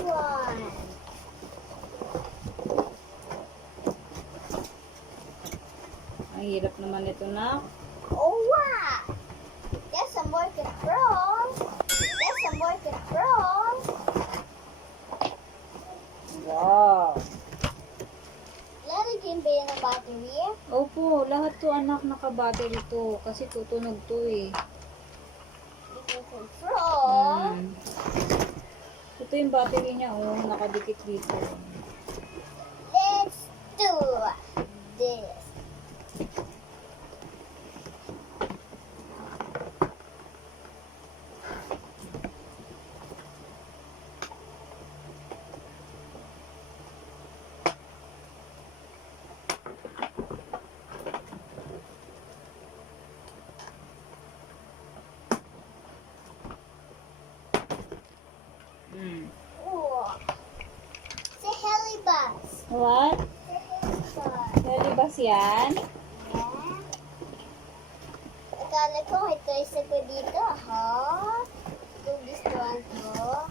one. Ang hirap naman ito na. Oh, wow. There's some more control. There's some more control. Wow. Lalagyan ba yan ng battery? Opo, lahat to anak naka-battery to. Kasi tutunog to eh. You can control. Ito yung battery niya, oh. Nakadikit dito. Let's do this. Ooh. It's a heli bus. What? It's a heli bus. Pwede ba yan? Yeah. Akala ko ito isa ko dito, ha? Kung gustuhan ko.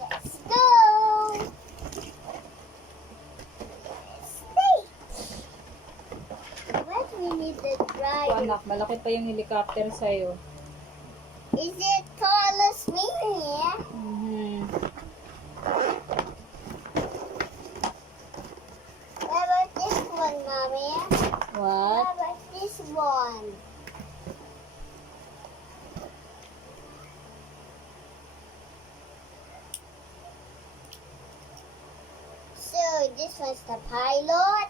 Let's go! Stay! What we need the Ito driver? anak, malaki pa yung helicopter sa'yo. Is it tall as me? What about this one, Mommy? What? What about this one? So this one's the pilot.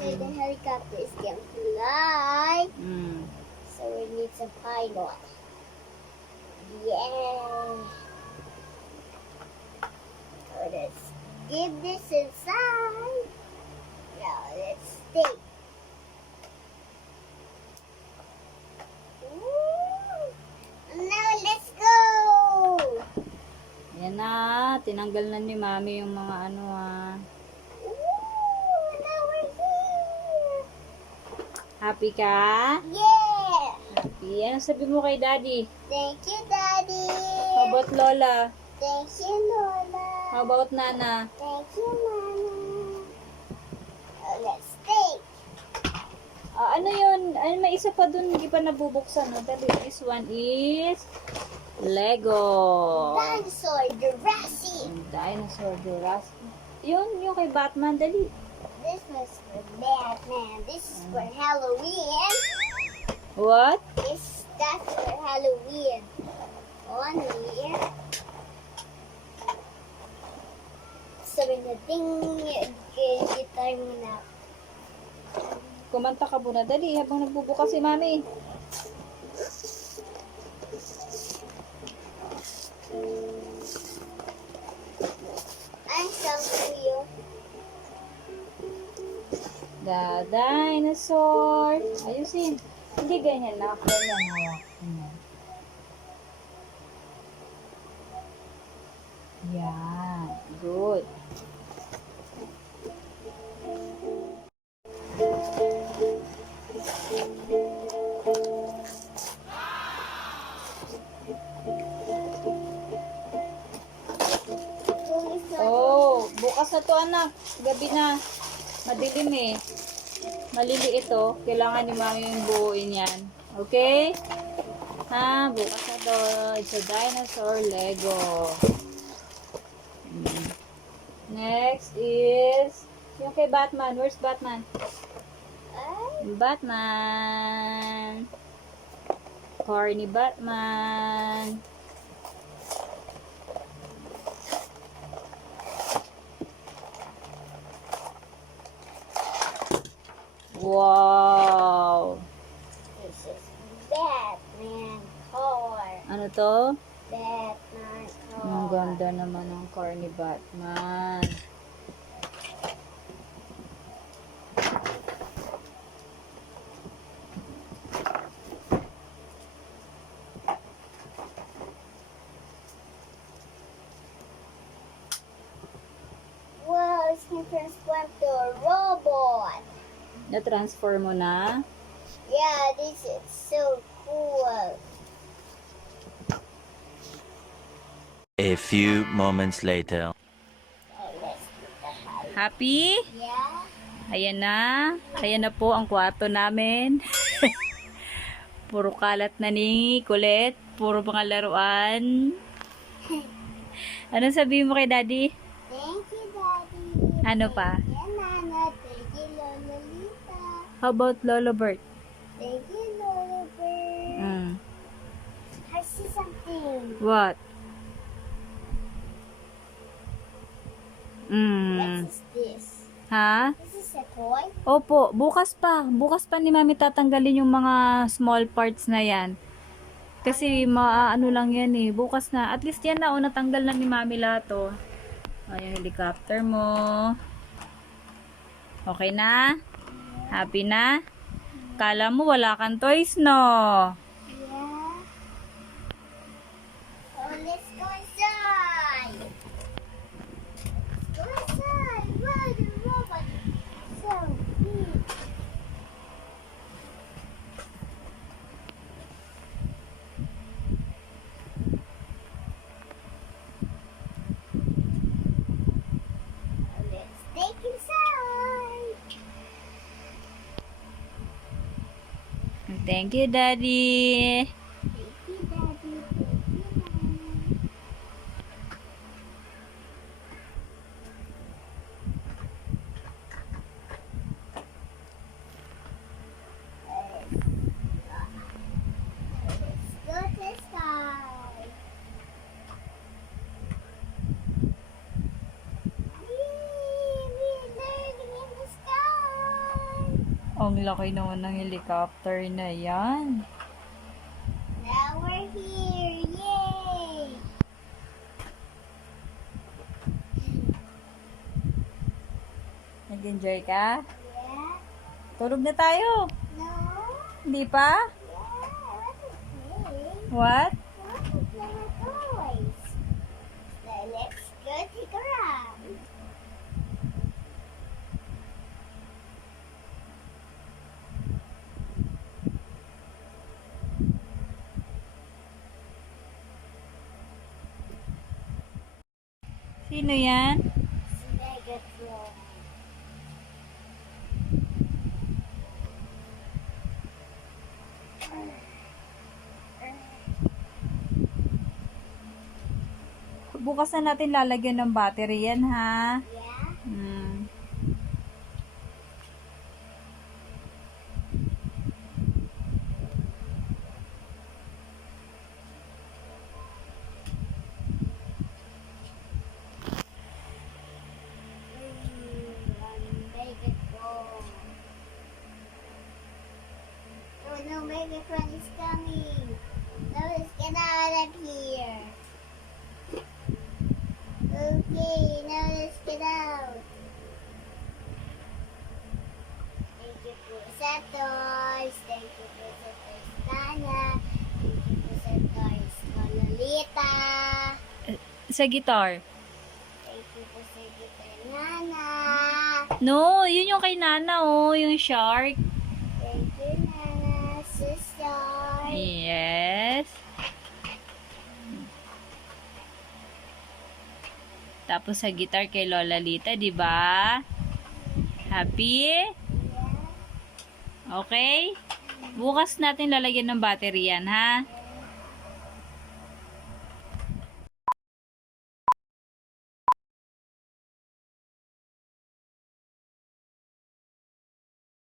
So the helicopter is can fly. So we need some pilot. Yeah. So let's give this inside. Now let's stay. Ooh. Now let's go. Yan na, tinanggal na ni Mami yung mga ano Ooh, now we're here. Happy ka? Yeah. Happy. Ano sabi mo kay Daddy? Thank you, Daddy. How about Lola? Thank you, Lola. How about Nana? Thank you, Mama. Let's take. Ano yun? Ay, may isa pa dun, hindi pa nabubuksan. No? Dali, this one is Lego. Dinosaur Jurassic. Dinosaur Jurassic. Yun, yung kay Batman. Dali. This was for Batman. This is for Halloween. What? That's for Halloween. On here. Sabi na ding, guitar mo na. Kumanta ka muna. Dali, habang nagbubukas si Mami. Ang song for you. The dinosaur. Ayusin. Hindi ganyan na. Ganyan hawak. Yan. Good. Oh, bukas na to anak. Gabi na. Madilim eh. Maliliit ito. Kailangan ni Mami yung buuin yan. Okay? Ha, bukas na to. It's a dinosaur Lego. Next is yung kay Batman. Where's Batman? Batman. Car ni Batman. Wow! This is Batman car. Ano to? Batman car. Ang ganda naman ng car ni Batman. Well, it can transform to a robot. Na-transfer mo na? Yeah, this is so cool. A few moments later. Oh, let's put the house. Happy? Yeah. Ayan na. Ayan na po ang kwarto namin. Puro kalat na ni Kulit. Puro mga laruan. Ano sabihin mo kay Daddy? Thank you, Daddy. Ano pa? Thank you, Nana. Thank you, Lola Lita. How about Lolo Bert? Thank you, Lola Bird. I see something. What? What is this? Ha? This is a toy? Opo, bukas pa. Bukas pa ni Mami tatanggalin yung mga small parts na yan. Kasi ano lang yan eh. Bukas na. At least yan na. O, natanggal na ni Mami lahat to. Ay, yung helicopter mo. Okay na? Happy na? Kala mo wala kang toys, no? Yeah. Oh, let's go inside. Go inside. Wow, the robot is so big. Let's take inside. Thank you, Daddy. Thank you, Daddy. Thank you, Mama. Let's go to the sky. We're landing in the sky. Ang laki naman ng helicopter na yan. Now we're here. Yay! Nag-enjoy ka? Yeah? Tulog na tayo. No? Hindi pa? Yeah, I want to play. What? I want to play with toys. So let's go take a ride. Sino yan? Megatron. Bukas na natin lalagyan ng battery yan, ha? Yeah? Hmm. Megatron. Oh no, Megatron is coming. No, let's get out of here. Okay, now let's get out. Thank you for sa toys. Thank you for sa toys, Nana. Thank you for sa toys, Lolita. Sa guitar. Thank you for sa guitar, Nana. No, yun yung kay Nana, oh. Yung shark. Thank you, Nana. Sister. Yes. Tapos sa guitar kay Lola Lita, di ba? Happy? Yeah. Okay? Bukas natin lalagyan ng battery yan, ha?